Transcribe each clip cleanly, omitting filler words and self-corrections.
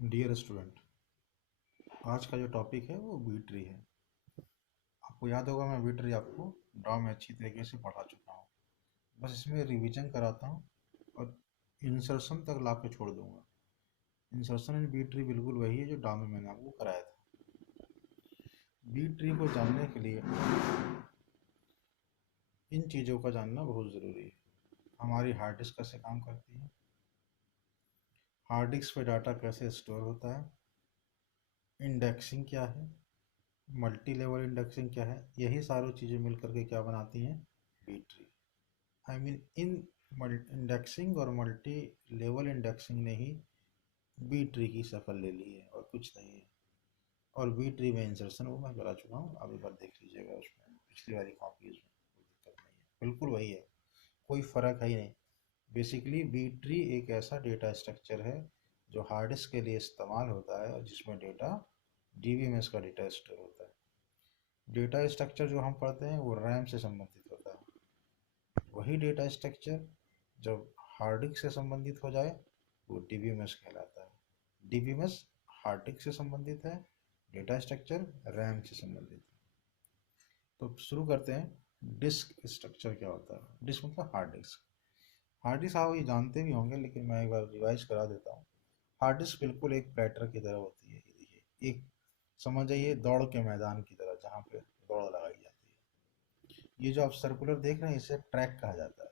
Dear student, आज का जो टॉपिक है वो बी ट्री है। आपको याद होगा मैं बी ट्री आपको ड्रॉ में अच्छी तरीके से पढ़ा चुका हूँ। बस इसमें रिवीजन कराता हूँ और इंसर्शन तक ला के छोड़ दूंगा। इंसर्शन इन बी ट्री बिल्कुल वही है जो ड्रॉ में मैंने आपको कराया था। बी ट्री को जानने के लिए इन चीज़ों का जानना बहुत ज़रूरी है। हमारी हार्ड डिस्क कैसे काम करती है, हार्ड डिस्क पे डाटा कैसे स्टोर होता है, इंडेक्सिंग क्या है, मल्टी लेवल इंडेक्सिंग क्या है, यही सारी चीज़ें मिल करके क्या बनाती हैं, B tree. I mean in indexing और मल्टी लेवल इंडेक्सिंग ने ही बी ट्री की शक्ल ले ली है और कुछ नहीं है। और बी ट्री में इंसर्शन वो मैं करा चुका हूँ, आप एक बार देख लीजिएगा, उसमें पिछली वाली कॉपीज में कोई दिक्कत नहीं है, बिल्कुल वही है, कोई फ़र्क है ही नहीं। बेसिकली बी ट्री एक ऐसा डेटा स्ट्रक्चर है जो हार्ड डिस्क के लिए इस्तेमाल होता है और जिसमें डेटा डीबीएमएस का डेटा स्टोर होता है। डेटा स्ट्रक्चर जो हम पढ़ते हैं वो रैम से संबंधित होता है, वही डेटा स्ट्रक्चर जब हार्ड डिस्क से संबंधित हो जाए वो डीबीएमएस कहलाता है। डीबीएमएस हार्ड डिस्क से संबंधित है, डेटा स्ट्रक्चर रैम से संबंधित है। तो शुरू करते हैं। डिस्क स्ट्रक्चर क्या होता है? डिस्क मतलब हार्ड डिस्क। हार्ड डिस्क आप ये जानते भी होंगे लेकिन मैं एक बार रिवाइज करा देता हूँ। हार्ड डिस्क बिल्कुल एक प्लेटर की तरह होती है। ये देखिए, एक समझ जाइए दौड़ के मैदान की तरह जहाँ पे दौड़ लगाई जाती है। ये जो आप सर्कुलर देख रहे हैं इसे ट्रैक कहा जाता है,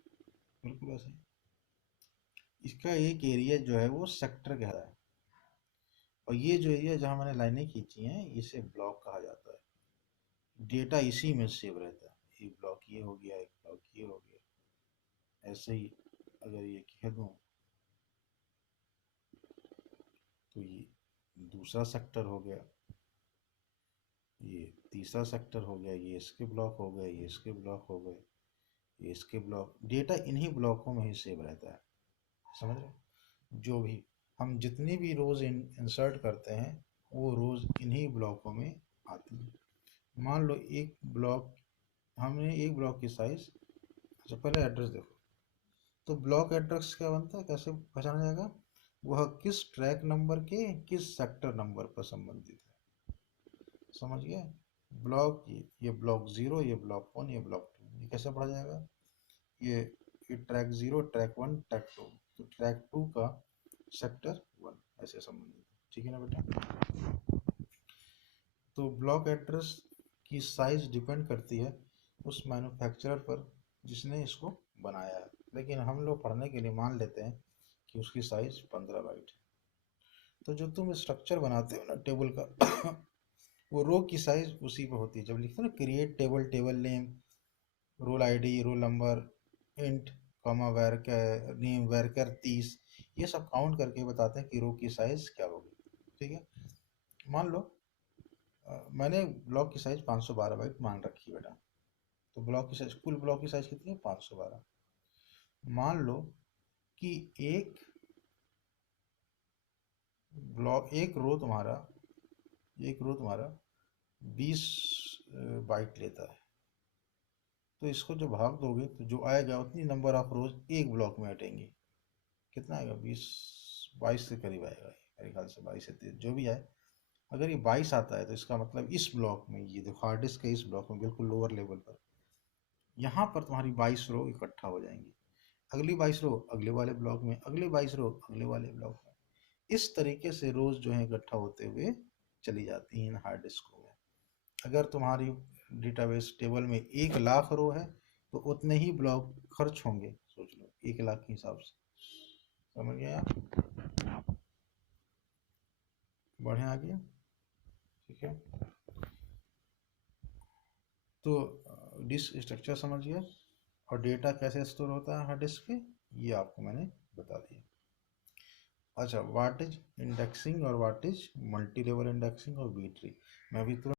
बिल्कुल वैसे ही। इसका एक एरिया जो है वो सेक्टर कहलाता है और ये जो एरिया जहाँ मैंने लाइनें खींची हैं इसे ब्लॉक कहा जाता है। डेटा इसी में सेव रहता है। एक ब्लॉक ये हो गया, एक ब्लॉक ये हो गया, ऐसे ही। अगर ये कह दूँ तो ये दूसरा सेक्टर हो गया, ये तीसरा सेक्टर हो गया, ये इसके ब्लॉक हो गए, ये इसके ब्लॉक हो गए, ये इसके ब्लॉक। डेटा इन्हीं ब्लॉकों में ही सेव रहता है, समझ रहे? जो भी हम जितनी भी रोज इंसर्ट करते हैं वो रोज इन्हीं ब्लॉकों में आती है। मान लो एक ब्लॉक, हमने एक ब्लॉक की साइज, अच्छा पहले एड्रेस देखो। तो ब्लॉक एड्रेस क्या बनता है, कैसे पहचाना जाएगा? वह किस ट्रैक नंबर के किस सेक्टर नंबर पर संबंधित है, समझ गए? ब्लॉक ये ब्लॉक जीरो, ये ब्लॉक वन, ये ब्लॉक टू, ये कैसे पढ़ा जाएगा? ये ये track zero, track one, track two, तो ट्रैक टू का सेक्टर वन ऐसे संबंधित है। ठीक है ना बेटा? तो ब्लॉक एड्रेस की साइज डिपेंड करती है उस मैन्युफैक्चरर पर जिसने इसको बनाया है, लेकिन हम लोग पढ़ने के लिए मान लेते हैं कि उसकी साइज 15 बाइट है। तो जो तुम स्ट्रक्चर बनाते हो ना टेबल का वो रो की साइज उसी पे होती है। जब लिखते हो ना create table, table name, roll ID, roll number, int, comma varchar name, varchar 30, ये सब काउंट करके बताते हैं कि रो की साइज क्या होगी। ठीक है, मान लो मैंने ब्लॉक की साइज 512 बाइट मान रखी है बेटा। तो ब्लॉक की साइज, कुल ब्लॉक की साइज कितनी है? 512। मान लो कि एक ब्लॉक, एक रो तुम्हारा 20 बाइट लेता है। तो इसको जो भाग दोगे तो जो आएगा उतनी नंबर ऑफ रोज एक ब्लॉक में हटेंगे। कितना आएगा? 20, 22 के करीब आएगा मेरे ख्याल से, 22 से 23 जो भी आए। अगर ये 22 आता है तो इसका मतलब इस ब्लॉक में, ये देखो हार्ड डिस्क के इस ब्लॉक में बिल्कुल लोअर लेवल पर, यहाँ पर तुम्हारी 22 रो इकट्ठा हो जाएंगी। अगली 22 रो अगले वाले ब्लॉक में, अगले 22 रो अगले वाले ब्लॉक में। इस तरीके से रोज जो है इकट्ठा होते हुए चली जाती हैं हार्ड डिस्क में। अगर तुम्हारी डेटाबेस टेबल में 1 लाख रो है तो उतने ही ब्लॉक खर्च होंगे, सोच लो 1 लाख के हिसाब से। समझ गए आप? बढ़े आगे। ठीक है, तो डिस्क स्ट्रक्चर समझ गया और डेटा कैसे स्टोर होता है हार्ड डिस्क पे, ये आपको मैंने बता दिया। अच्छा, व्हाट इज इंडेक्सिंग और what is multi level indexing और बी ट्री, मैं अभी तुरंत